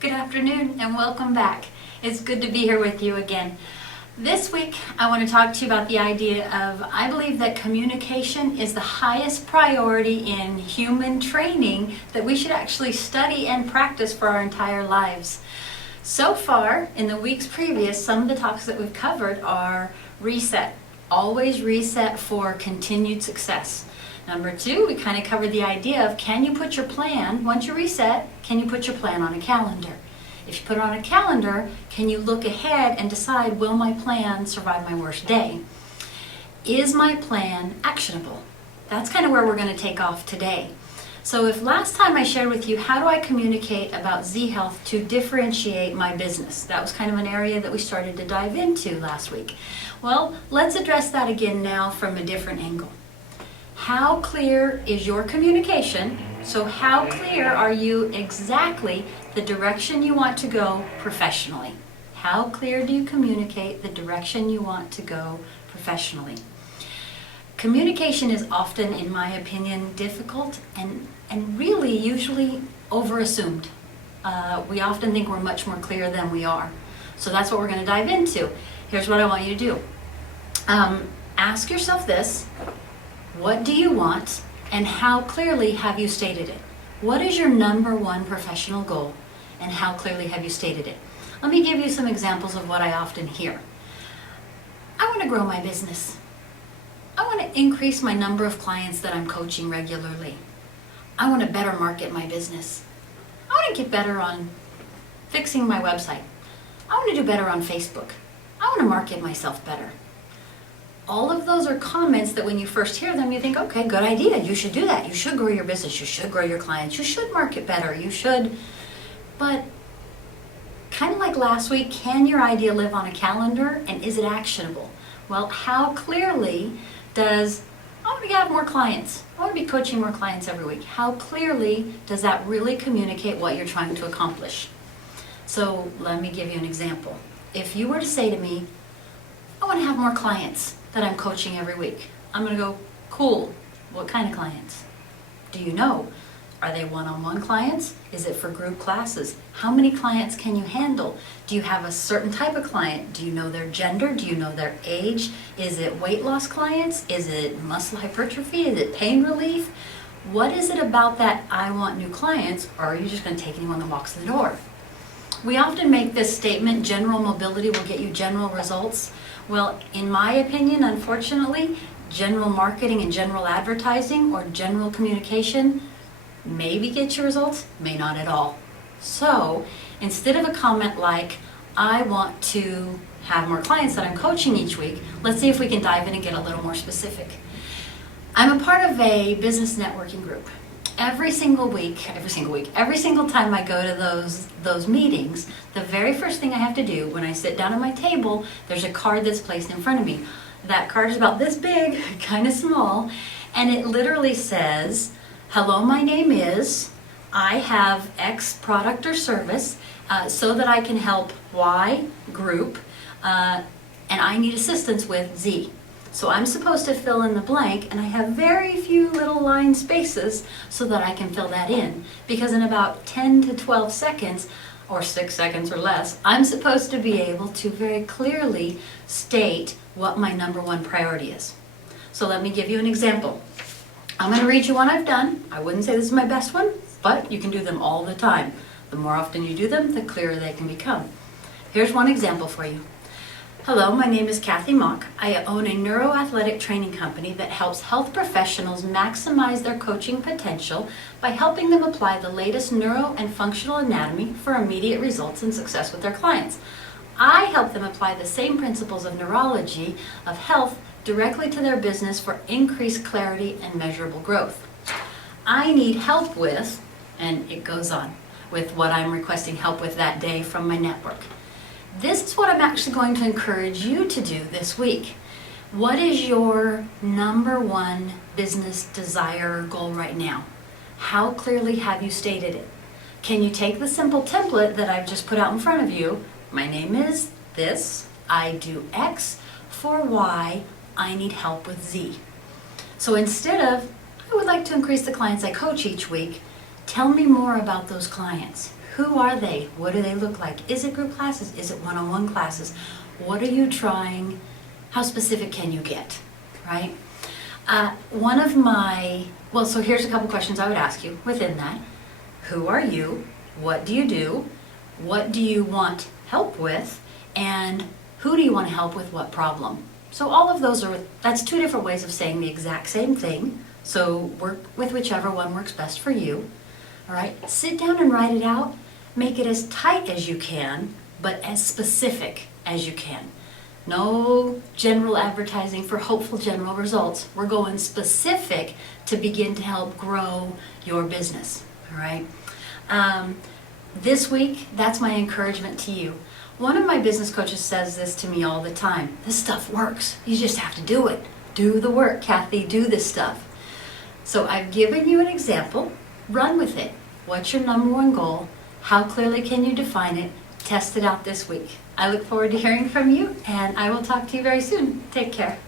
Good afternoon and welcome back. It's good to be here with you again. This week I want to talk to you about the idea of, I believe that communication is the highest priority in human training that we should actually study and practice for our entire lives. So far, in the weeks previous, some of the topics that we've covered are reset. Always reset for continued success. Number two, we kind of covered the idea of, can you put your plan, once you reset, can you put your plan on a calendar? If you put it on a calendar, can you look ahead and decide, will my plan survive my worst day? Is my plan actionable? That's kind of where we're going to take off today. So if last time I shared with you, how do I communicate about Z Health to differentiate my business? That was kind of an area that we started to dive into last week. Well, let's address that again now from a different angle. How clear is your communication? So how clear are you exactly the direction you want to go professionally? How clear do you communicate the direction you want to go professionally? Communication is often, in my opinion, difficult and really usually overassumed. We often think we're much more clear than we are. So that's what we're going to dive into. Here's what I want you to do. Ask yourself this: what do you want, and how clearly have you stated it? What is your number one professional goal, and how clearly have you stated it? Let me give you some examples of what I often hear. I want to grow my business. I want to increase my number of clients that I'm coaching regularly. I want to better market my business. I want to get better on fixing my website. I want to do better on Facebook. I want to market myself better. All of those are comments that when you first hear them, you think, okay, good idea. You should do that. You should grow your business. You should grow your clients. You should market better. You should. But kind of like last week, can your idea live on a calendar, and is it actionable? Well, how clearly does, I want to have more clients. I want to be coaching more clients every week. How clearly does that really communicate what you're trying to accomplish? So let me give you an example. If you were to say to me, I want to have more clients that I'm coaching every week, I'm going to go, cool. What kind of clients? Do you know? Are they one-on-one clients? Is it for group classes? How many clients can you handle? Do you have a certain type of client? Do you know their gender? Do you know their age? Is it weight loss clients? Is it muscle hypertrophy? Is it pain relief? What is it about that I want new clients, or are you just going to take anyone that walks in the door? We often make this statement, general mobility will get you general results. Well, in my opinion, unfortunately, general marketing and general advertising or general communication maybe get you results, may not at all. So instead of a comment like, I want to have more clients that I'm coaching each week, let's see if we can dive in and get a little more specific. I'm a part of a business networking group. Every single time I go to those meetings, the very first thing I have to do when I sit down at my table, there's a card that's placed in front of me. That card is about this big, kind of small, and it literally says, hello, my name is, I have X product or service so that I can help Y group, and I need assistance with Z. So I'm supposed to fill in the blank, and I have very few little line spaces so that I can fill that in. Because in about 10 to 12 seconds, or 6 seconds or less, I'm supposed to be able to very clearly state what my number one priority is. So let me give you an example. I'm going to read you one I've done. I wouldn't say this is my best one, but you can do them all the time. The more often you do them, the clearer they can become. Here's one example for you. Hello, my name is Kathy Mock. I own a neuroathletic training company that helps health professionals maximize their coaching potential by helping them apply the latest neuro and functional anatomy for immediate results and success with their clients. I help them apply the same principles of neurology, of health, directly to their business for increased clarity and measurable growth. I need help with, and it goes on, with what I'm requesting help with that day from my network. This is what I'm actually going to encourage you to do this week. What is your number one business desire or goal right now? How clearly have you stated it? Can you take the simple template that I've just put out in front of you? My name is this, I do X, for Y, I need help with Z. So instead of, I would like to increase the clients I coach each week, tell me more about those clients. Who are they? What do they look like? Is it group classes? Is it one-on-one classes? What are you trying? How specific can you get, right? So here's a couple questions I would ask you within that. Who are you? What do you do? What do you want help with? And who do you want to help with what problem? So all of those that's two different ways of saying the exact same thing. So work with whichever one works best for you. All right, sit down and write it out. Make it as tight as you can, but as specific as you can. No general advertising for hopeful general results. We're going specific to begin to help grow your business. All right. This week, that's my encouragement to you. One of my business coaches says this to me all the time. This stuff works. You just have to do it. Do the work, Kathy. Do this stuff. So I've given you an example. Run with it. What's your number one goal? How clearly can you define it? Test it out this week. I look forward to hearing from you, and I will talk to you very soon. Take care.